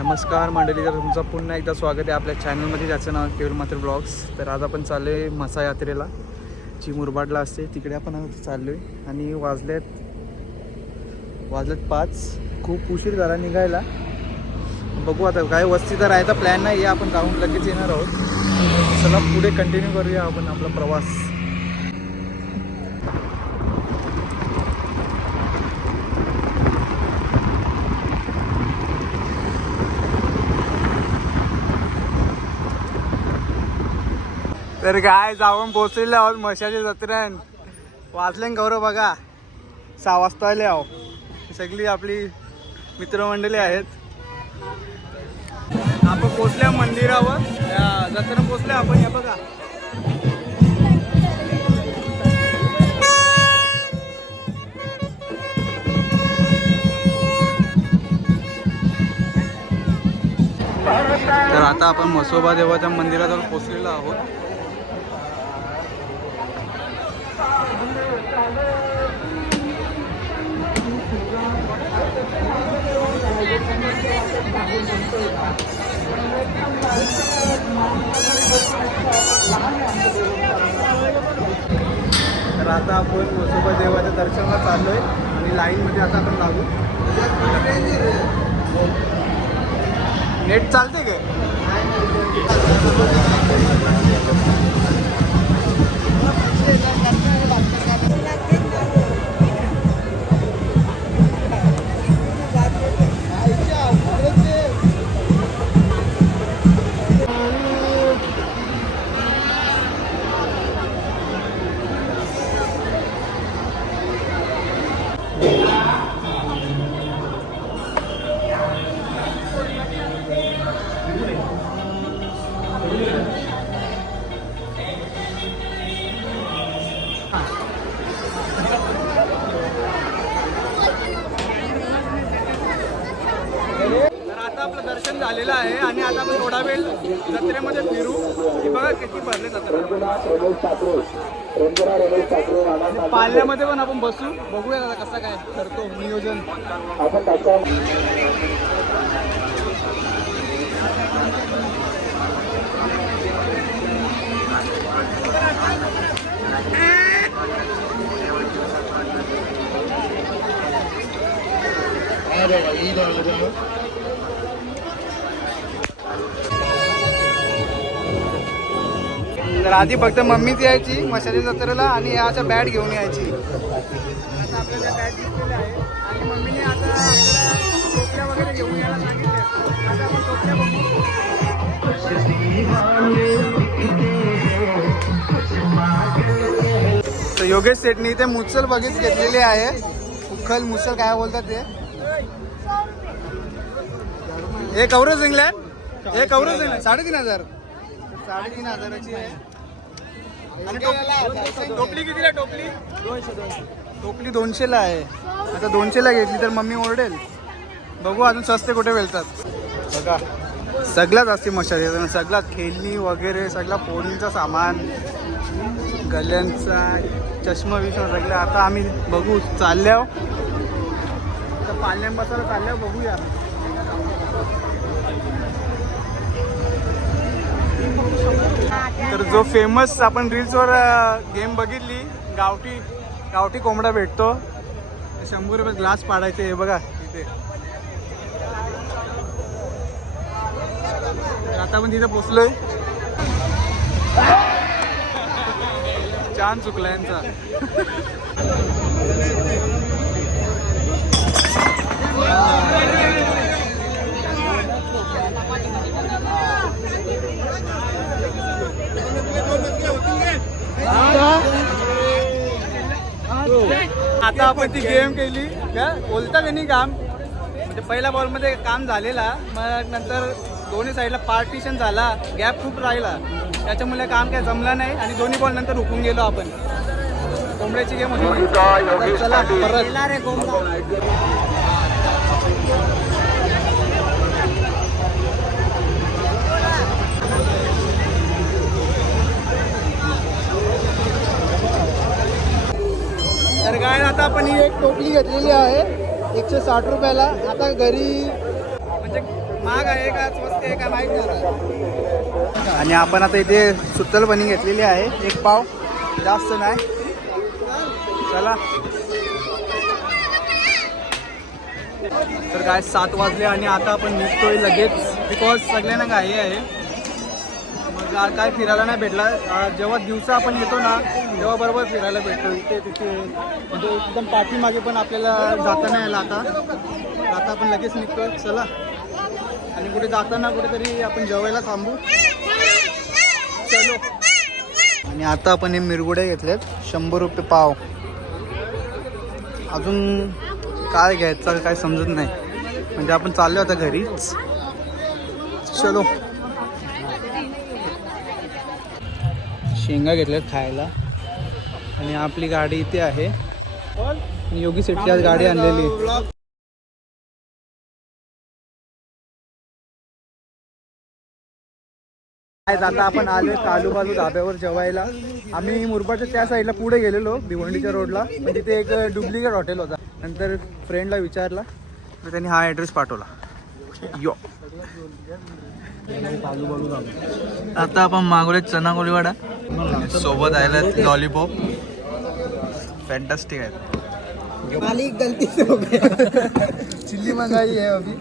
नमस्कार मंडळी, तर तुमचं पुन्हा एकदा स्वागत आहे आपल्या चॅनलमध्ये, ज्याचं नाव केवळ मात्र ब्लॉग्स. तर आज आपण चाललो आहे मसा यात्रेला, जी मुरबाडला असते. तिकडे आपण आज चाललो आहे आणि वाजलेत 5. खूप उशीर झाला निघायला. बघू आता काय, वस्ती तर राहायचा प्लॅन नाही आहे, आपण जाऊन लगेच येणार आहोत. चला पुढे कंटिन्यू करूया आपण आपला प्रवास. तर काय जाऊन पोचलेले आहोत मशाच्या जत्रेन. वाजले गौरव बघा 6 वाजता आले आहो. सगळी आपली मित्रमंडळी आहेत. आपण पोचल्या मंदिरावर, जत्रेला पोचले आपण. हे बघा तर आता आपण म्हसोबा देवाच्या मंदिराजवळ पोचलेलो आहोत. तर आता आपण म्हसोबा देवाच्या दर्शनाला चाललोय आणि लाईनमध्ये आता आपण लागू. नेट चालते का? आपलं दर्शन झालेलं आहे आणि आता आपण थोडा वेळ जत्रेमध्ये फिरू. बघा किती भरले जत्रा. पाल्यामध्ये पण आपण बसू, बघूया आता कसं काय करतो नियोजन. तर आधी फक्त मम्मीच यायची मशाली जत्रेला आणि याच्या बॅट घेऊन यायची. आता आपल्याला बॅट दिसलेले आहे आणि मम्मीने आता आपल्याला टोपल्या वगैरे घेऊन यायला सांगितले. आता आपण टोपल्या बघू. तर योगेश सेठनी इथे मुसल बघित घेतलेली आहे. उखल मुसल काय बोलतात ते. एक अवरोज इंग्लंड, एक अवरोज इंग्लंड 3,500. 3,500ची आहे. आणि टोपली कितीला? टोपली 200. टोपली 200ला आहे. आता 200ला घेतली तर मम्मी ओरडेल. बघू अजून स्वस्त कुठे मिळतात. बघा सगळ्याच असते मशाली, सगळ्यात खेळणी वगैरे, सगळा फोडणीचा सामान, गल्यांचा चष्मा विषय सगळं. आता आम्ही बघू चालल्यावर, तर पाल्यान बसायला चालल्यावर बघूया. तर जो फेमस आपण रील्सवर गेम बघितली, गावठी कोंबडा भेटतो. 100 रुपये ग्लास पाडायचे. हे बघा इथे. आता आपण तिथे पोचलोय. छान चुकला यांचा. आता आपण ती गेम केली का, बोलता का नाही काम. म्हणजे पहिल्या बॉलमध्ये काम झालेला, मग नंतर दोन्ही साईडला पार्टिशन झाला, गॅप खूप राहिला, त्याच्यामुळे काम काय जमलं नाही आणि दोन्ही बॉल नंतर हुकून गेलो आपण. कोंबड्याची गेम होती. चला परत. तर काय आता आपण ही एक टोपली घेतलेली आहे 160 रुपयाला. आता घरी म्हणजे महाग आहे का स्वस्त आहे का माहीत नाही. आणि आपण आता इथे सुत्तल बनी घेतलेली आहे, एक पाव, जास्त नाही. चला तर काय 7 वाजले आणि आता आपण निघतोय लगेच, बिकॉज सगळ्यांना घाई आहे. मग काय फिरायला नाही भेटला. जेव्हा दिवसा आपण येतो ना तेव्हा बरोबर फिरायला भेटतो. इथे तिथे म्हणजे एकदम पाठीमागे पण आपल्याला जाता नाही आला. आता आपण लगेच निघतोय. चला, आणि कुठे जाताना कुठेतरी आपण जेवायला थांबू. चलो. आणि आता आपण हे मिरगुड्या घेतल्यात 100 रुपये पाव. अजून काय घ्यायचं काय समजत नाही, म्हणजे आपण चाललो आता घरीच. चलो. शेंगा घेतल्यात खायला आणि आपली गाडी इथे आहे. योगी सेटची आज गाडी आणलेली. आता आपण आलो कालूबाजू धाब्यावर जेवायला. आम्ही मुरबाडच्या त्या साईडला पुढे गेलेलो भिवंडीच्या रोडला, पण तिथे एक डुप्लिकेट हॉटेल होता. नंतर फ्रेंडला विचारला तर त्यांनी हा ॲड्रेस पाठवला. यो आता आपण मागवले चना कोळीवाडा, सोबत आयला लॉलीपॉप. फॅन्टास्टिक आहे. मालिक गलती से हो गया. चिल्ली मंगाई है अभी.